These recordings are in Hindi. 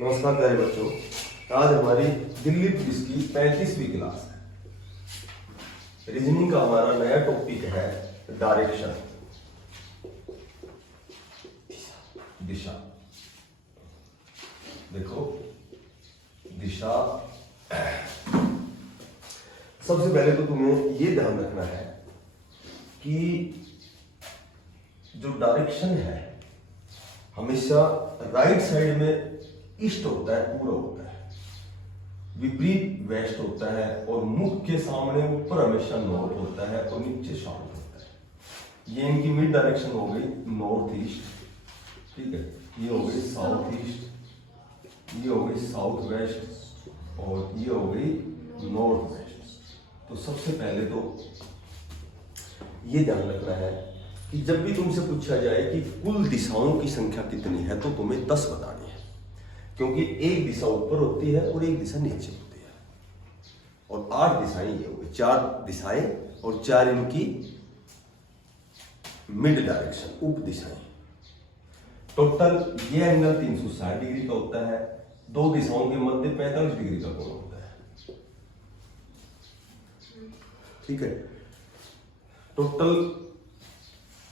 नमस्कार प्यारे बच्चों, आज हमारी दिल्ली पुलिस की 35वीं क्लास है। रीजनिंग का हमारा नया टॉपिक है डायरेक्शन, दिशा। देखो दिशा, सबसे पहले तो तुम्हें ये ध्यान रखना है कि जो डायरेक्शन है हमेशा राइट साइड में ईस्ट होता है, पूरा होता है, विपरीत वेस्ट होता है, और मुख के सामने ऊपर हमेशा नॉर्थ होता है और नीचे साउथ होता है। ये इनकी मिड डायरेक्शन हो गई नॉर्थ ईस्ट, ठीक है, ये हो गई साउथ ईस्ट, ये हो गई साउथ वेस्ट, और ये हो गई नॉर्थ वेस्ट। तो सबसे पहले तो ये ध्यान रखना है कि जब भी तुमसे पूछा जाए कि कुल दिशाओं की संख्या कितनी है तो तुम्हें 10 बतानी है, क्योंकि एक दिशा ऊपर होती है और एक दिशा नीचे होती है, और 8 दिशाएं ये हो गई, 4 दिशाएं और 4 इनकी मिड डायरेक्शन, उप दिशाएं। टोटल ये एंगल 360 डिग्री का होता है, दो दिशाओं के मध्य 45 डिग्री का कोण होता है, ठीक है। टोटल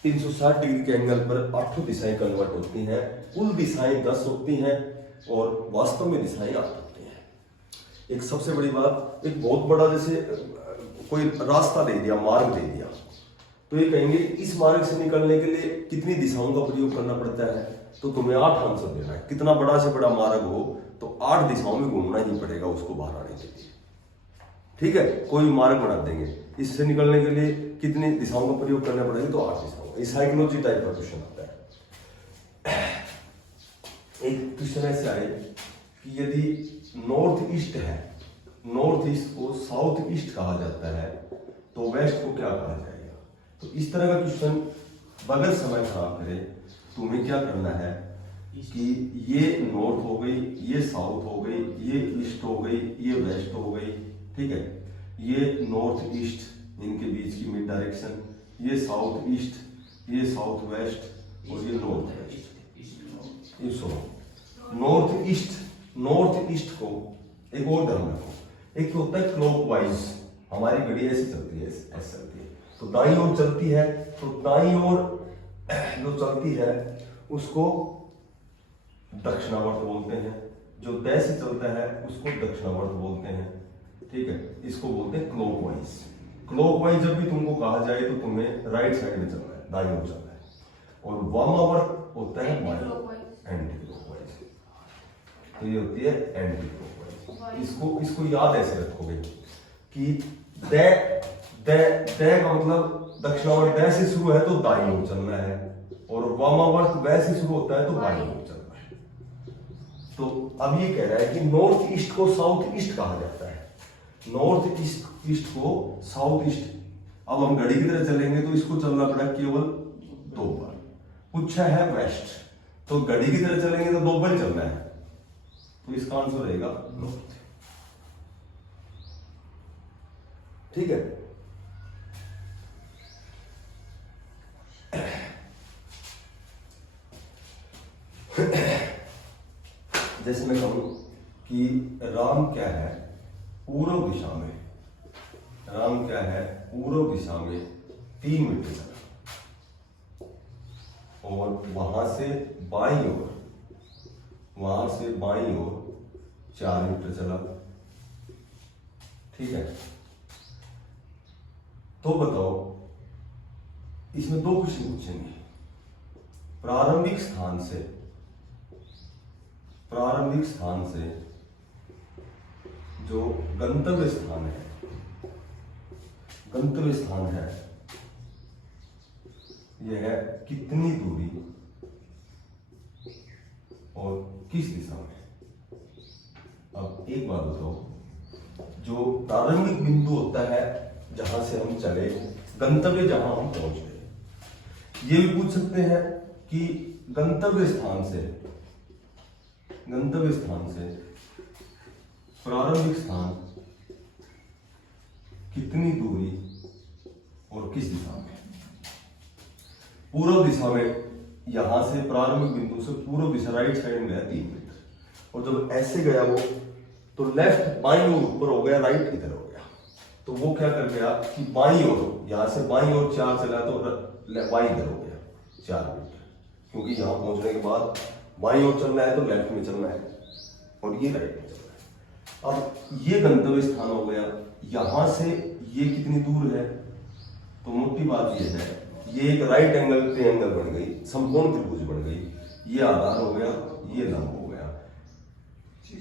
360 डिग्री के एंगल पर 8 दिशाएं कन्वर्ट होती हैं, कुल दिशाएं 10 होती हैं और वास्तव में दिशाएं 8 होती हैं। एक सबसे बड़ी बात, एक बहुत बड़ा जैसे कोई रास्ता दे दिया, मार्ग दे दिया, तो ये कहेंगे इस मार्ग से निकलने के लिए कितनी दिशाओं का प्रयोग करना पड़ता है, तो तुम्हें 8 आंसर देना है। कितना बड़ा से बड़ा मार्ग हो तो 8 दिशाओं में घूमना ही पड़ेगा उसको बाहर आने के लिए, ठीक है। कोई मार्ग बना देंगे, इससे निकलने के लिए कितनी दिशाओं का प्रयोग करना पड़ेगा, तो 8 दिशाओं। ये साइकोलॉजी टाइप का क्वेश्चन आता है। एक क्वेश्चन ऐसे आए कि यदि नॉर्थ ईस्ट है, नॉर्थ ईस्ट को साउथ ईस्ट कहा जाता है, तो वेस्ट को क्या कहा जाएगा। तो इस तरह का क्वेश्चन बगैर समय खराब करे तुम्हें क्या करना है कि ये नॉर्थ हो गई, ये साउथ हो गई, ये ईस्ट हो गई, ये वेस्ट हो गई, ठीक है। ये नॉर्थ ईस्ट, इनके बीच की मिड डायरेक्शन, ये साउथ ईस्ट, ये साउथ वेस्ट, और ये नॉर्थ वेस्ट। ये नॉर्थ ईस्ट को एक और ध्यान रखो, एक तो होता है क्लॉकवाइज, हमारी घड़ी ऐसे चलती है, ऐसे चलती है, तो दाईं ओर चलती है, तो दाईं ओर जो चलती है उसको दक्षिणावर्त बोलते हैं, जो दै से चलता है उसको दक्षिणावर्त बोलते हैं, ठीक है। इसको बोलते हैं क्लॉकवाइज। क्लॉकवाइज जब भी तुमको कहा जाए तो तुम्हें राइट साइड में चलना है, दाईं ओर चलना है, और वामावर्त होता है एंटी क्लॉकवाइज, तो ये होती है एंटी क्लॉकवाइज। इसको याद ऐसे रखोगे कि दै का मतलब दक्षिणावर्त दै से शुरू है तो दाईं ओर चलना है, और वामावर्त वै से शुरू होता है तो बाईं ओर चलना है। तो अब ये कह रहा है कि नॉर्थ ईस्ट को साउथ ईस्ट कहा जाता है, नॉर्थ ईस्ट को साउथ ईस्ट। अब हम घड़ी की तरह चलेंगे तो इसको चलना पड़ा केवल 2 बार। पूछा है वेस्ट, तो घड़ी की तरह चलेंगे तो 2 बार चलना है, तो इसका आंसर रहेगा नॉर्थ, ठीक है। जैसे मैं कहूं कि राम क्या है पूर्व दिशा में, राम क्या है पूर्व दिशा में 3 मीटर चला, और वहां से बाईं ओर, वहां से बाईं ओर 4 मीटर चला, ठीक है। तो बताओ, इसमें 2 क्वेश्चन पूछेंगे। प्रारंभिक स्थान से जो गंतव्य स्थान है यह है कितनी दूरी और किस दिशा में। अब एक बात बताओ, जो प्रारंभिक बिंदु होता है जहां से हम चले, गंतव्य जहां हम पहुंच गए, ये भी पूछ सकते हैं कि गंतव्य स्थान से प्रारंभिक स्थान कितनी दूरी और किस दिशा में। पूर्व दिशा में, यहां से प्रारंभिक बिंदु से पूर्व दिशा राइट साइड में है 3 मीटर, और जब ऐसे गया वो, तो लेफ्ट बाईं ओर ऊपर हो गया, राइट इधर हो गया। तो वो क्या कर गया कि बाईं ओर, यहां से बाईं ओर 4 चला तो बाईं इधर हो गया 4 मीटर, क्योंकि यहां पहुंचने के बाद बाईं ओर चलना है तो लेफ्ट में चलना है और ये राइट में चलना है। अब ये गंतव्य स्थान हो गया। यहां से ये कितनी दूर है, तो मोटी बात ये है, ये एक राइट एंगल ट्रायंगल बन गई, संपूर्ण त्रिभुज बन गई। ये आधार हो गया, ये लंब हो गया।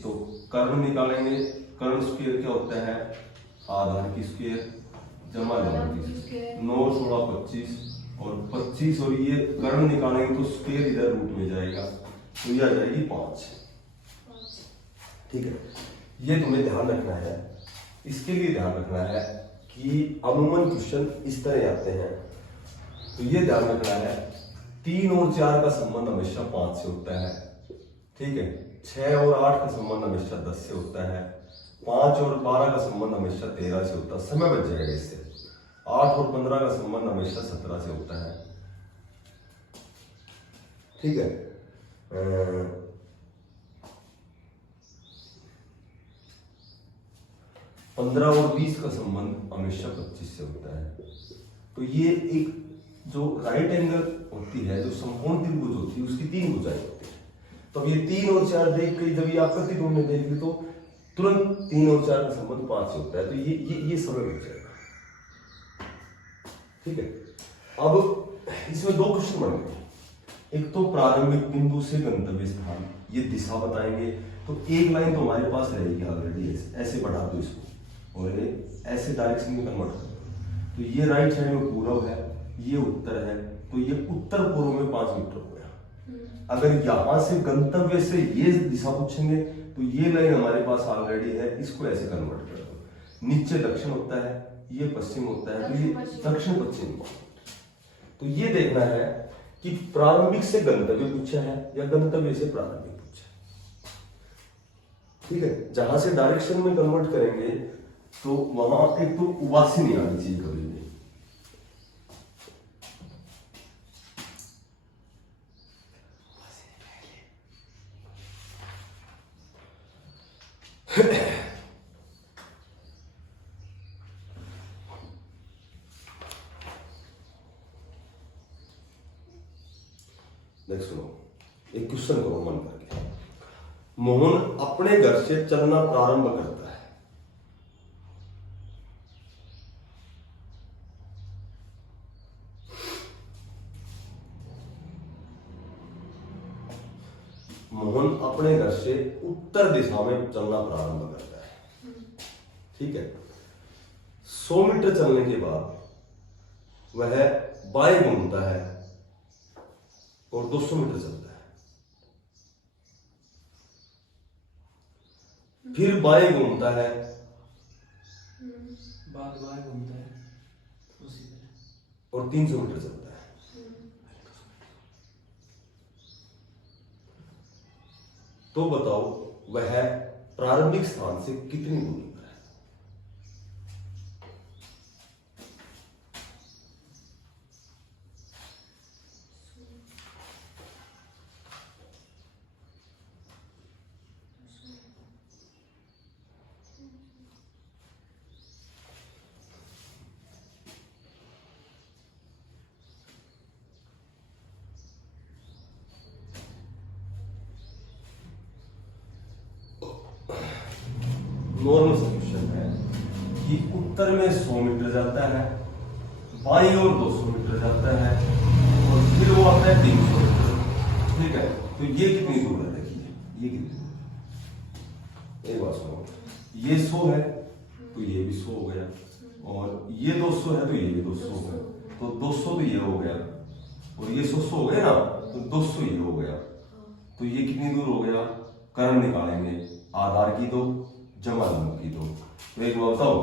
तो कर्ण निकालेंगे। कर्ण स्क्वायर क्या होता है, आधार की स्क्वायर जमा लंब की, 9 16 25 और 25, और ये कर्ण निकालेंगे तो स्क्वायर इधर रूट में जाएगा, तो ये आ जाएगी 5। ठीक है, ये तुम्हें ध्यान रखना है। इसके लिए ध्यान रखना है कि अमूमन क्वेश्चन इस तरह आते हैं, तो ये ध्यान रखना है 3 और 4 का संबंध हमेशा 5 से होता है। ठीक है, 6 और 8 का संबंध हमेशा 10 से होता है। 5 और 12 का संबंध हमेशा 13 से होता है। समय बच जाएगा इससे। 8 और 15 का संबंध हमेशा 17 से होता है। ठीक है, 15 और 20 का संबंध हमेशा 25 से होता है। तो ये एक जो राइट एंगल होती है, जो संपूर्ण त्रिभुज होती है, उसकी 3 भुजाएं होती है। तो ये 3 और 4 देख के जब ये आपत्ति ढूंढने देख ली तो तुरंत 3 और 4 का संबंध 5 से होता है। तो ये समय बच जाएगा। ठीक है, अब इसमें 2 क्वेश्चन बन गए। एक तो प्रारंभिक बिंदु से गंतव्य स्थान, ये दिशा बताएंगे। तो एक लाइन तो हमारे पास रहेगी ऑलरेडी, ऐसे बढ़ा दो इसको और ऐसे डायरेक्शन में कन्वर्ट कर दो। तो ये राइट साइड में पूर्व है, ये उत्तर है, तो ये उत्तर पूर्व में 5 मीटर हो गया। अगर यहां से गंतव्य से ये दिशा पूछेंगे तो ये लाइन हमारे पास ऑलरेडी है, इसको ऐसे कन्वर्ट कर दो। नीचे दक्षिण होता है, ये पश्चिम होता है, तो ये दक्षिण पश्चिम। तो ये देखना है कि प्रारंभिक से गंतव्य पूछा है या गंतव्य से प्रारंभिक पूछा है। ठीक है, जहां से डायरेक्शन में कन्वर्ट करेंगे तो वहां एक तो उबासी नहीं आनी चाहिए कभी भी। सुनो, एक क्वेश्चन करो मन करके। मोहन अपने घर से चलना प्रारंभ करता है। मोहन अपने घर से उत्तर दिशा में चलना प्रारंभ करता है। ठीक है, 100 मीटर चलने के बाद वह बाएं घूमता है और 200 मीटर चलता है, फिर बाएं घूमता है, बाएं घूमता है और 300 मीटर चलता है। तो बताओ वह प्रारंभिक स्थान से कितनी दूरी पर है? नॉर्मल सॉल्यूशन है कि उत्तर में 100 मीटर जाता है, बाईं ओर 200 मीटर जाता है और फिर वो आता है 300 मीटर। ठीक है, तो ये कितनी दूर है? देखिए ये कितनी दूर है। एक बात सुनो, ये 100 है तो ये भी 100 हो गया, और ये 200 है तो ये भी 200 हो गया। तो 200 तो ये हो गया और ये 100 हो गया ना, तो 200 ये हो गया। तो ये कितनी दूर हो गया? कर्ण निकालेंगे, आधार की 2 जमा लंब की 2। तो एक बात बताओ,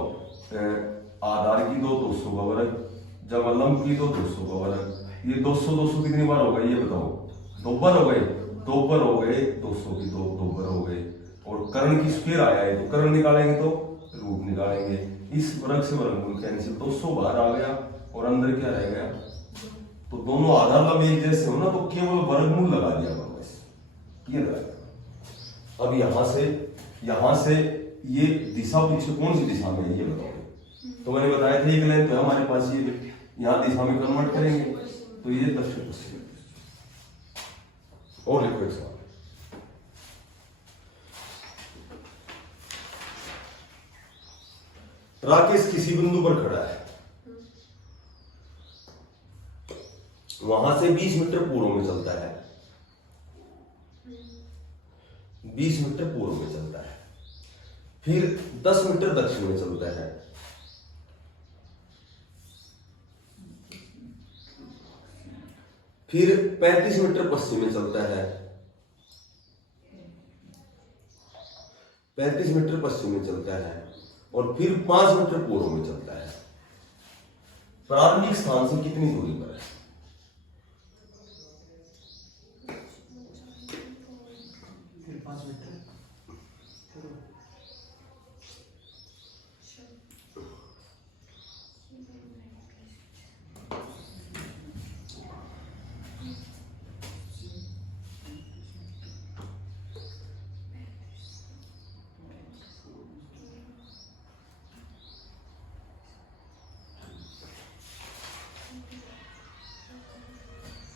आधार की 2 200 का वर्ग, जमा लंब की 2 200 का वर्ग। ये 200 200 कितनी बार हो गए ये बताओ? 2 बार हो गए, 2 बार हो गए, 200 की 2 बार हो गए। और कर्ण की स्क्वायर आया है तो कर्ण निकालेंगे तो रूट निकालेंगे। इस वर्ग से वर्गमूल कैंसिल, 200 बाहर आ गया और अंदर क्या रह गया? तो दोनों आधार लंब एक जैसे हो ना, तो केवल वर्गमूल लगा दिया बस, ये लगा। अब यहां से ये दिशा पीछे कौन सी दिशा में है ये बताओ। तो मैंने बताया था एक लाइन तो हमारे पास ये यहाँ दिशा में कन्वर्ट करेंगे तो ये दक्षिण पश्चिम। और लिखो एक सवाल, राकेश किसी बिंदु पर खड़ा है, वहां से 20 मीटर पूर्व में चलता है, 20 मीटर पूर्व में चलता है, फिर 10 मीटर दक्षिण में चलता है, फिर 35 मीटर पश्चिम में चलता है, 35 मीटर पश्चिम में चलता है, और फिर 5 मीटर पूर्व में चलता है। प्रारंभिक स्थान से कितनी दूरी पर है? फिर 5 मीटर।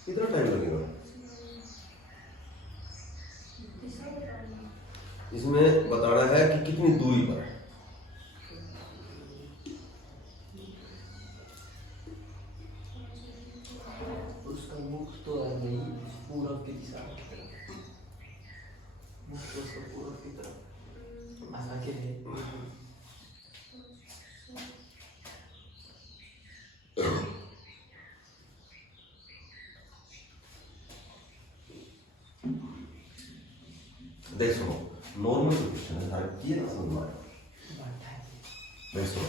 कितना टाइम लगेगा इसमें बताना है कि कितनी दूरी पर है। उसका मुख तो है नहीं पूरब की दिशा, मुख तो उसका पूरब की तरफ आगे है। देख सुनो, नॉर्मल क्वेश्चन है, हर किए ना समझ में आया। देख सुनो,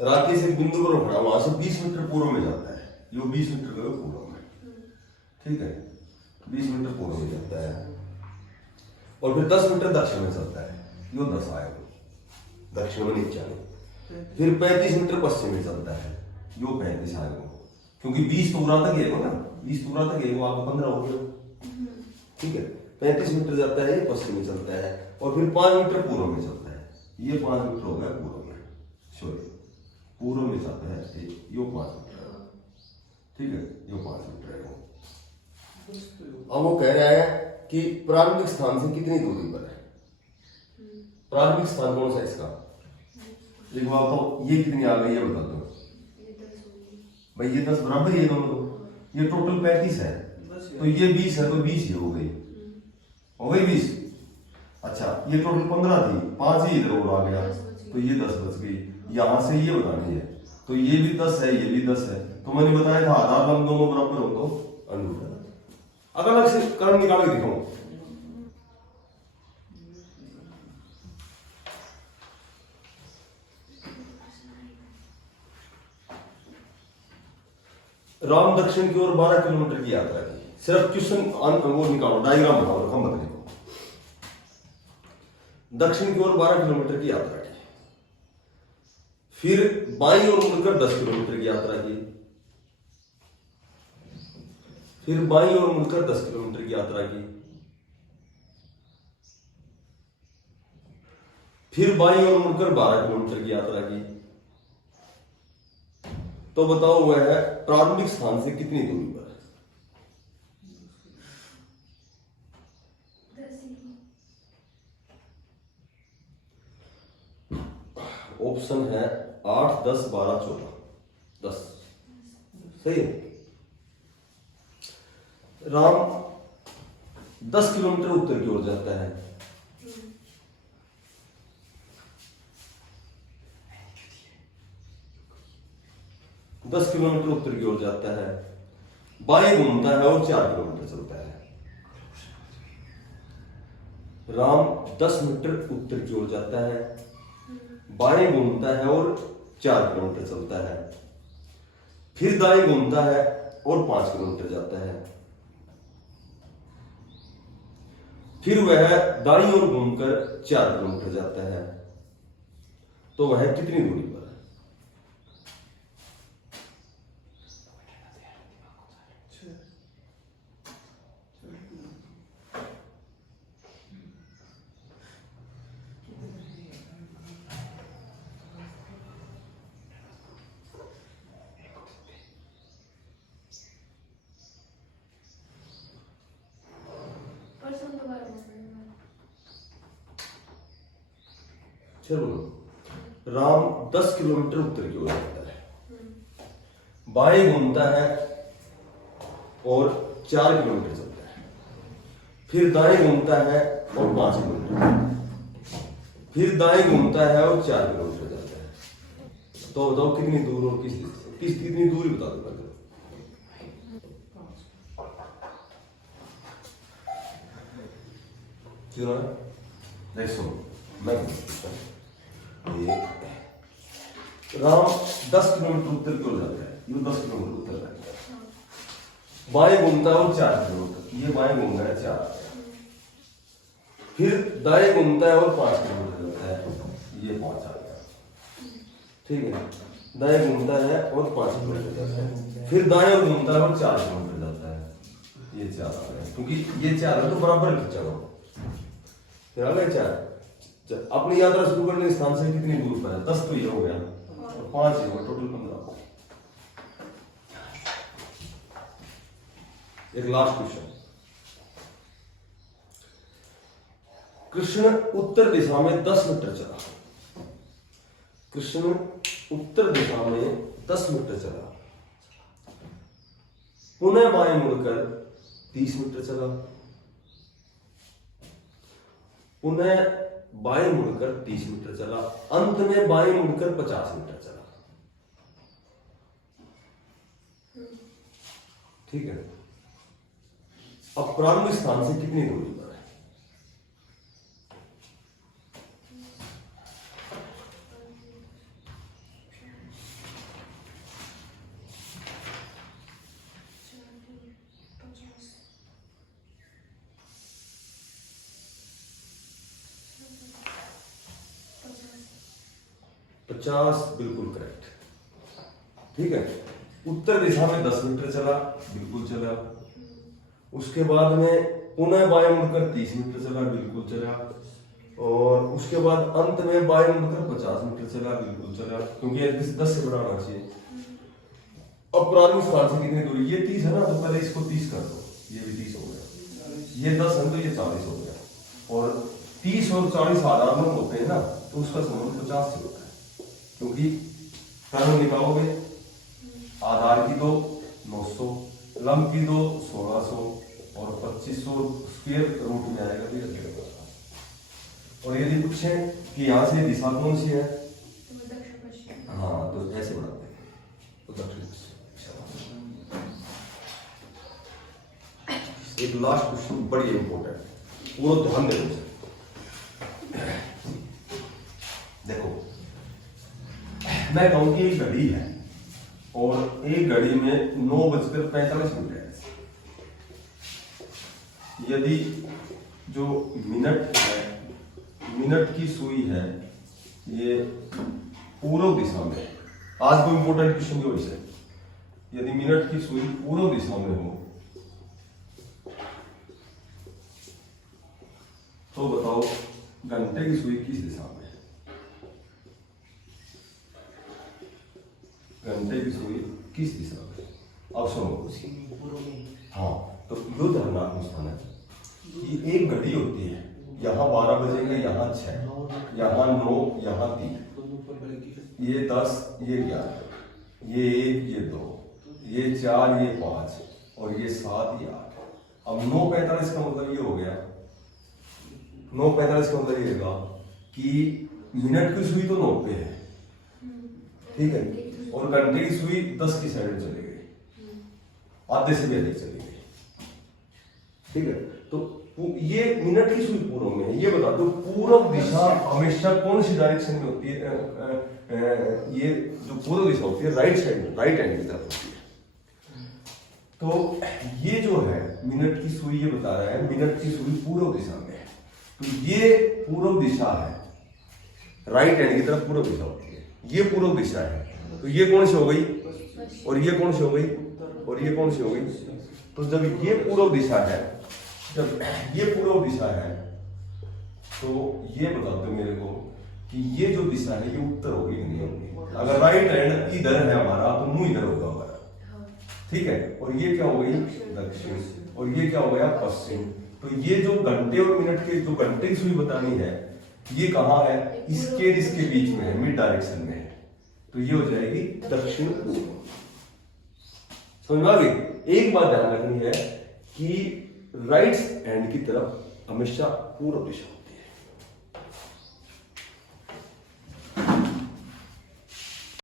राकेश एक बिंदु पर खड़ा, वहां से 20 मीटर पूर्व में जाता है, ये 20 मीटर का पूर्व में, ठीक है, 20 मीटर पूर्व में जाता है, और फिर 10 मीटर दक्षिण में चलता है, यो 10 आएगा दक्षिण में नीचे आने, फिर 35 मीटर पश्चिम में चलता है, यो 35 आएगा, क्योंकि 20 तो पूरा तक गएगा ना, 20 पूरा तक गएगा, आपको 15 हो गया, ठीक है। 35 मीटर जाता है, ये पश्चिम में चलता है, और फिर 5 मीटर पूर्व में चलता है, ये 5 मीटर हो गया पूर्व में, सॉरी पूर्व में जाता है, यो 5 मीटर है, ठीक है, यो 5 मीटर है वो। अब वो कह रहा है कि प्रारंभिक स्थान से कितनी दूरी पर है। प्रारंभिक स्थान कौन सा है इसका? एक बात तो ये कितनी आ गई ये बता दो भाई, ये 10 बराबर, ये दोनों तो, ये टोटल 35 है, तो ये 20 है, तो 20 ही हो गई 20। अच्छा, ये टोटल 15 थी, 5 ही इधर और आ गया, तो ये 10 बच गई। यहां से ये बतानी है, तो ये भी 10 है, ये भी 10 है, तो मैंने बताया था आधार लंब दोनों बराबर हो तो अनुरूप है। अगर अलग से कर्म निकाल के दिखाऊं, राम दक्षिण की ओर 12 किलोमीटर की यात्रा की, सिर्फ क्वेश्चन वो निकालो, डायग्राम बनाओ, रकम मत लिखो। दक्षिण की ओर 12 किलोमीटर की यात्रा की, फिर बाईं ओर मुड़कर 10 किलोमीटर की यात्रा की, फिर बाईं ओर मुड़कर 10 किलोमीटर की यात्रा की, फिर बाईं ओर मुड़कर 12 किलोमीटर की यात्रा की। तो बताओ वह प्रारंभिक स्थान से कितनी दूरी पर है? ऑप्शन है 8, 10, 12, 14, 10 सही है। राम 10 किलोमीटर उत्तर की ओर जाता है, दस किलोमीटर उत्तर की ओर जाता है, बाएं घूमता है और 4 किलोमीटर चलता है। राम 10 मीटर उत्तर की ओर जाता है, बाएं घूमता है और 4 किलोमीटर चलता है, फिर दाएं घूमता है और 5 किलोमीटर जाता है, फिर वह दाईं ओर घूमकर 4 किलोमीटर जाता है। तो वह कितनी दूरी पर है? चलो राम 10 किलोमीटर उत्तर की ओर जाता है, बाएं घूमता है और 4 किलोमीटर चलता है, फिर दाएं घूमता है और 5 किलोमीटर, फिर दाएं घूमता है और 4 किलोमीटर जाता है। तो बताओ कितनी दूर और कितनी दूरी बता दो पहले। क्यों नहीं सुनो, मैं ये राम 10 किलोमीटर उत्तर की ओर जाता है, ये 10 किलोमीटर उत्तर जाता है, बाएं घूमता है और 4 किलोमीटर, ये बाएं घूम रहा है 4, फिर दाएं घूमता है और 5 किलोमीटर जाता है, ये 5 आ गया, ठीक है। दाएं घूमता है और 5 किलोमीटर जाता है, फिर दाएं और घूमता है और 4 किलोमीटर जाता है, ये 4 आ गया, क्योंकि ये 4 है तो बराबर खींचा हुआ, फिर आ गया 4। अपनी यात्रा शुरू करने के स्थान से कितनी दूर पर है, 10 तो ये हो गया और 5 ये हुआ, टोटल 15। एक लास्ट क्वेश्चन, कृष्ण उत्तर दिशा में 10 मीटर चला, कृष्ण उत्तर दिशा में 10 मीटर चला, पुनः बाएं मुड़कर 30 मीटर चला, पुनः बाएं मुड़कर 30 मीटर चला, अंत में बाएं मुड़कर 50 मीटर चला, ठीक है। अब प्रारंभिक स्थान से कितनी दूरी पर है? पचास, बिल्कुल करेक्ट, ठीक है। उत्तर दिशा में 10 मीटर चला, बिल्कुल चला, उसके बाद में पुनः बाएं मुड़कर 30 मीटर चला, बिल्कुल चला, और उसके बाद अंत में बाएं मुड़कर 50 मीटर चला, बिल्कुल चला, क्योंकि ये 10 से बड़ा होना चाहिए। अब प्रारंभिक स्थान से कितनी दूरी, ये 30 है ना, तो पहले इसको 30 कर दो, ये भी 30 हो गया, ये 10 है तो ये 40 हो गया, और 30 और 40 आधार होते हैं ना, तो उसका संबंध 50 से होता है, क्योंकि कर्म निकालोगे, आधार की 2 900, लंब की 2 1600 और 2500 स्क्वायर रूट में आएगा भी लगेगा। और यदि पूछे कि यहाँ से दिशा कौन सी है, हाँ तो ऐसे बनाते हैं, तो दक्षिण। एक लास्ट क्वेश्चन बड़ी इंपॉर्टेंट, पूरा ध्यान देना। देखो मैं कहूँ कि एक घड़ी है और एक घड़ी में 9:45 है, यदि जो मिनट है, मिनट की सुई है, ये पूर्व दिशा में, आज को इंपोर्टेंट क्वेश्चन जो है, यदि मिनट की सुई पूर्व दिशा में हो तो बताओ घंटे की सुई किस दिशा में है? घंटे की सुई किस दिशा में? अब सुनो, हाँ तो यो ध्यान रखना स्थान है कि एक घड़ी होती है, यहाँ 12 बजेगा, यहाँ 6, यहाँ 9, यहाँ 3, ये 10, ये 11, ये 1, ये 2, ये 4, ये 5 और ये 7, ये 8। अब 9:45 का मतलब ये हो गया, 9:45 का मतलब ये होगा कि मिनट की सुई तो 9 पे है, ठीक है, और घंटे की सुई 10 की साइड में चली गई, आधे से भी अधिक चली गई, ठीक है। तो ये मिनट की सुई पूर्व में है, ये बता दो पूर्व दिशा हमेशा कौन सी डायरेक्शन में होती है? ये जो पूर्व दिशा होती है राइट साइड में, राइट हैंड की तरफ होती है। तो ये जो है मिनट की सुई, ये बता रहा है मिनट की सुई पूर्व दिशा में है, तो ये पूर्व दिशा है, राइट हैंड की तरफ पूर्व दिशा होती है, ये पूर्व दिशा है, तो ये कौन सी हो गई और ये कौन सी हो गई और ये कौन सी हो गई? तो जब ये पूर्व दिशा है, जब ये पूर्व दिशा है, तो ये बता दो मेरे को कि ये जो दिशा है ये उत्तर होगी कि नहीं होगी? अगर राइट हैंड इधर है हमारा तो मुंह इधर होगा हमारा, ठीक है, और ये क्या हो गई दक्षिण, और ये क्या हो गया पश्चिम। तो ये जो घंटे और मिनट के, जो घंटे की सुई बतानी है, ये कहाँ है, इसके और इसके बीच में है, मिड डायरेक्शन में है, तो ये हो जाएगी दक्षिण पूर्व। समझ में आ गई। एक बात ध्यान रखनी है कि राइट हैंड की तरफ हमेशा पूर्व दिशा।